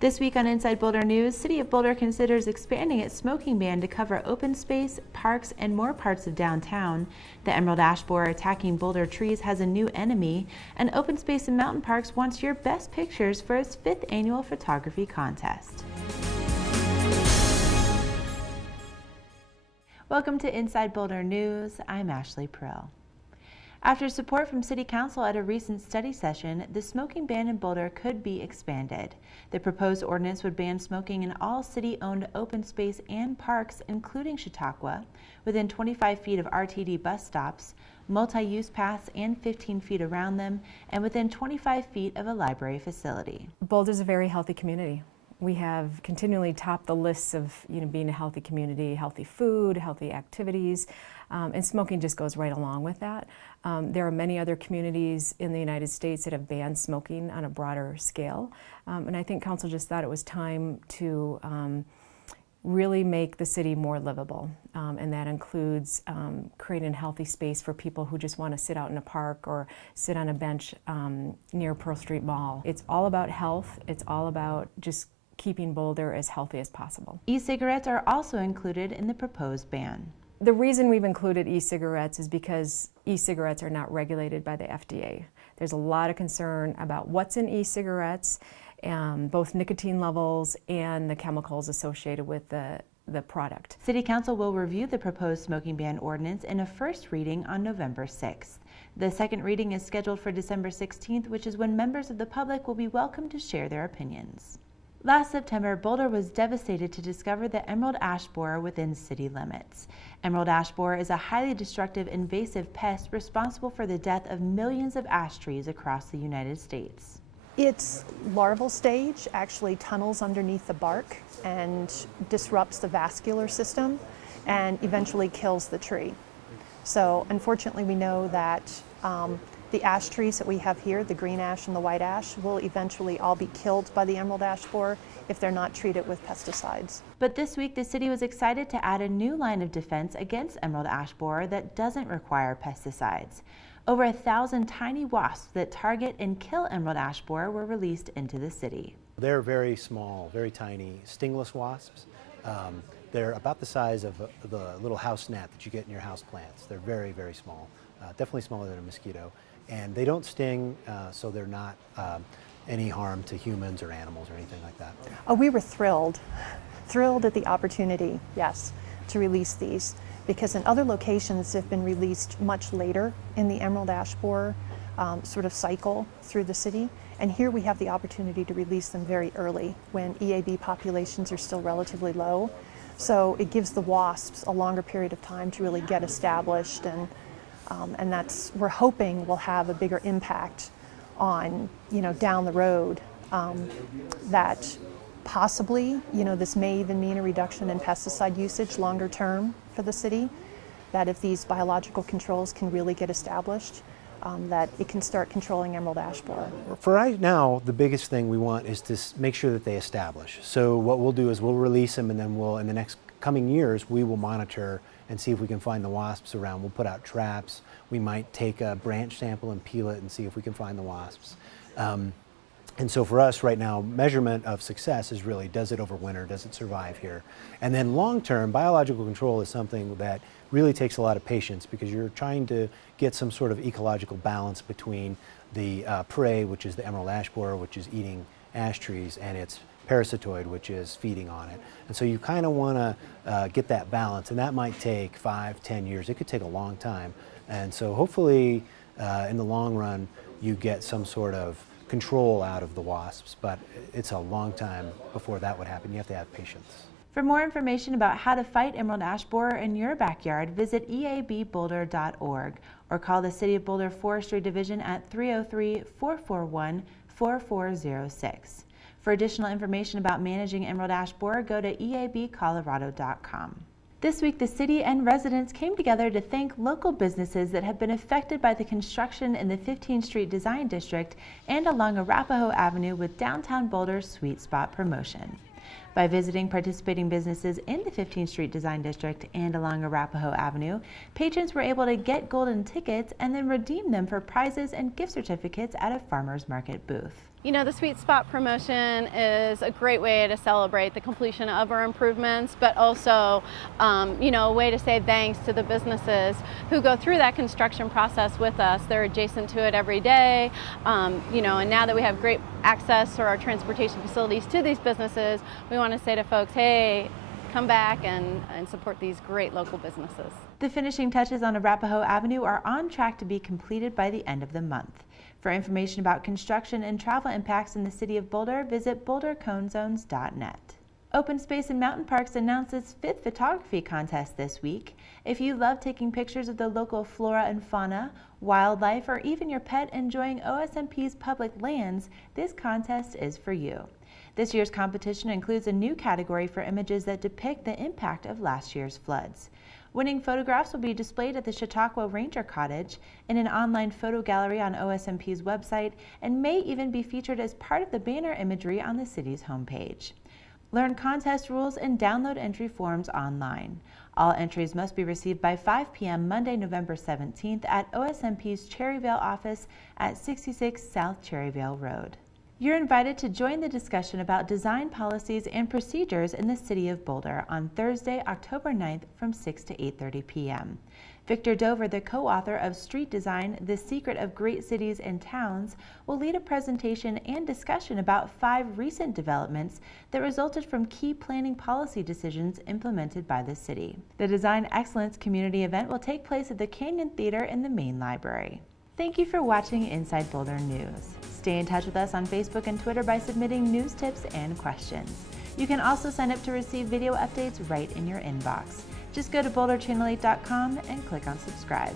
This week on Inside Boulder News, City of Boulder considers expanding its smoking ban to cover open space, parks, and more parts of downtown. The emerald ash borer attacking Boulder trees has a new enemy, and Open Space and Mountain Parks wants your best pictures for its 5th annual photography contest. Welcome to Inside Boulder News. I'm Ashley Prill. After support from City Council at a recent study session, the smoking ban in Boulder could be expanded. The proposed ordinance would ban smoking in all city-owned open space and parks, including Chautauqua, within 25 feet of RTD bus stops, multi-use paths and 15 feet around them, and within 25 feet of a library facility. Boulder's a very healthy community. We have continually topped the lists of being a healthy community, healthy food, healthy activities, and smoking just goes right along with that. There are many other communities in the United States that have banned smoking on a broader scale, and I think Council just thought it was time to really make the city more livable, and that includes creating a healthy space for people who just want to sit out in a park or sit on a bench near Pearl Street Mall. It's all about health. It's all about just keeping Boulder as healthy as possible. E-cigarettes are also included in the proposed ban. The reason we've included e-cigarettes is because e-cigarettes are not regulated by the FDA. There's a lot of concern about what's in e-cigarettes, both nicotine levels and the chemicals associated with the product. City Council will review the proposed smoking ban ordinance in a first reading on November 6th. The second reading is scheduled for December 16th, which is when members of the public will be welcome to share their opinions. Last September, Boulder was devastated to discover the emerald ash borer within city limits. Emerald ash borer is a highly destructive invasive pest responsible for the death of millions of ash trees across the United States. Its larval stage actually tunnels underneath the bark and disrupts the vascular system and eventually kills the tree. So unfortunately we know that the ash trees that we have here, the green ash and the white ash, will eventually all be killed by the emerald ash borer if they're not treated with pesticides. But this week, the city was excited to add a new line of defense against emerald ash borer that doesn't require pesticides. Over 1,000 tiny wasps that target and kill emerald ash borer were released into the city. They're very small, very tiny, stingless wasps. They're about the size of the little house gnat that you get in your house plants. They're very, very small, definitely smaller than a mosquito. And they don't sting, so they're not any harm to humans or animals or anything like that. Oh, we were thrilled at the opportunity, yes, to release these, because in other locations they've been released much later in the emerald ash borer sort of cycle through the city. And here we have the opportunity to release them very early when EAB populations are still relatively low. So it gives the wasps a longer period of time to really get established, and we're hoping will have a bigger impact on, down the road, that possibly, this may even mean a reduction in pesticide usage longer term for the city, that if these biological controls can really get established, that it can start controlling emerald ash borer. For right now, the biggest thing we want is to make sure that they establish. So what we'll do is we'll release them, and then in the next coming years, we will monitor and see if we can find the wasps around. We'll put out traps. We might take a branch sample and peel it and see if we can find the wasps. And so for us right now, measurement of success is really, does it overwinter, does it survive here? And then long-term, biological control is something that really takes a lot of patience, because you're trying to get some sort of ecological balance between the prey, which is the emerald ash borer, which is eating ash trees, and its parasitoid, which is feeding on it. And so you kind of want to get that balance, and that might take 5-10 years. It could take a long time. And so hopefully in the long run you get some sort of control out of the wasps, but it's a long time before that would happen. You have to have patience. For more information about how to fight emerald ash borer in your backyard, visit eabboulder.org or call the City of Boulder Forestry Division at 303-441-4406. For additional information about managing emerald ash borer, go to eabcolorado.com. This week, the city and residents came together to thank local businesses that have been affected by the construction in the 15th Street Design District and along Arapahoe Avenue with Downtown Boulder's Sweet Spot promotion. By visiting participating businesses in the 15th Street Design District and along Arapahoe Avenue, patrons were able to get golden tickets and then redeem them for prizes and gift certificates at a farmer's market booth. You know, the Sweet Spot promotion is a great way to celebrate the completion of our improvements, but also, you know, a way to say thanks to the businesses who go through that construction process with us. They're adjacent to it every day, you know, and now that we have great access through our transportation facilities to these businesses, we want to say to folks, hey, come back and support these great local businesses. The finishing touches on Arapahoe Avenue are on track to be completed by the end of the month. For information about construction and travel impacts in the City of Boulder, visit boulderconezones.net. Open Space and Mountain Parks announced its 5th photography contest this week. If you love taking pictures of the local flora and fauna, wildlife, or even your pet enjoying OSMP's public lands, this contest is for you. This year's competition includes a new category for images that depict the impact of last year's floods. Winning photographs will be displayed at the Chautauqua Ranger Cottage, in an online photo gallery on OSMP's website, and may even be featured as part of the banner imagery on the city's homepage. Learn contest rules and download entry forms online. All entries must be received by 5 p.m. Monday, November 17th at OSMP's Cherryvale office at 66 South Cherryvale Road. You're invited to join the discussion about design policies and procedures in the City of Boulder on Thursday, October 9th from 6 to 8:30 p.m. Victor Dover, the co-author of Street Design, The Secret of Great Cities and Towns, will lead a presentation and discussion about 5 recent developments that resulted from key planning policy decisions implemented by the city. The Design Excellence Community event will take place at the Canyon Theater in the main library. Thank you for watching Inside Boulder News. Stay in touch with us on Facebook and Twitter by submitting news tips and questions. You can also sign up to receive video updates right in your inbox. Just go to boulderchannel8.com and click on subscribe.